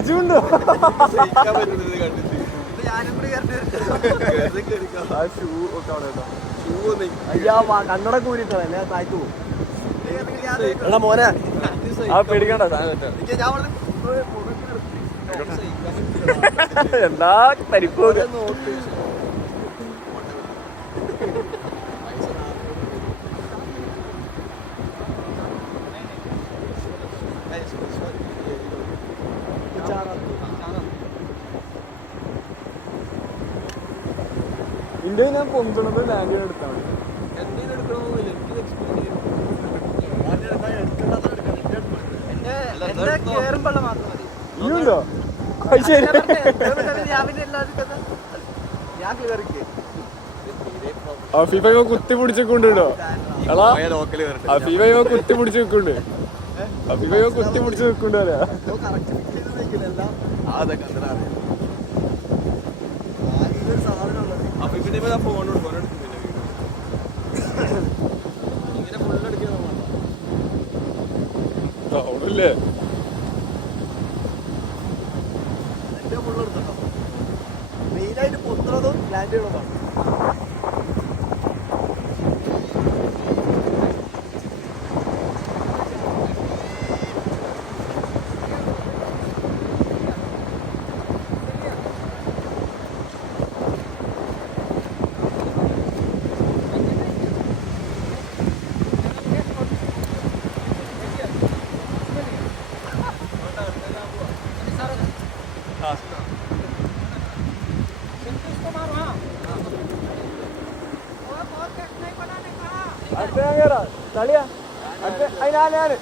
ഇജുണ്ടോ ഒന്നും അയ്യാ കണ്ണട കൂരിട്ടോ എന്നെ താഴ്ത്തു എടാ മോനെ. ആ പേടിക്കണ്ട. എന്താ പരിപ്പ് ഇന്ത്യ ഞാൻ പൊന്തണത് ലാൻഡ് എടുത്താണ്. എടുത്താൽ മതി. എടുക്കണമെന്നില്ല എനിക്ക് എക്സ്പീരിയൻസ് ശരി. ഇവ കുത്തി എടാ അഫീഫ ഇവ കുത്തി പിടിച്ച് നിൽക്കുന്നുണ്ട് അഫീഫ ഇവ കുത്തി പിടിച്ച് നിൽക്കുന്നുണ്ട് പറയാ അതൊക്കെ അങ്ങനെ അറിയാം. അപ്പൊ പിന്നെ ഇപ്പൊ ഫോൺ ഫോൺ എടുക്കുന്നില്ല ഇങ്ങനെ ഫുൾ അടിക്കാൻ അവളില്ലേ മെയിനായിട്ട് പൊത്തുന്നതും ലാൻഡ് ചെയ്യണതാണ് അടുത്ത ഞാൻ കേറാം കളിയാ അടുത്ത അതിനാ ഞാന്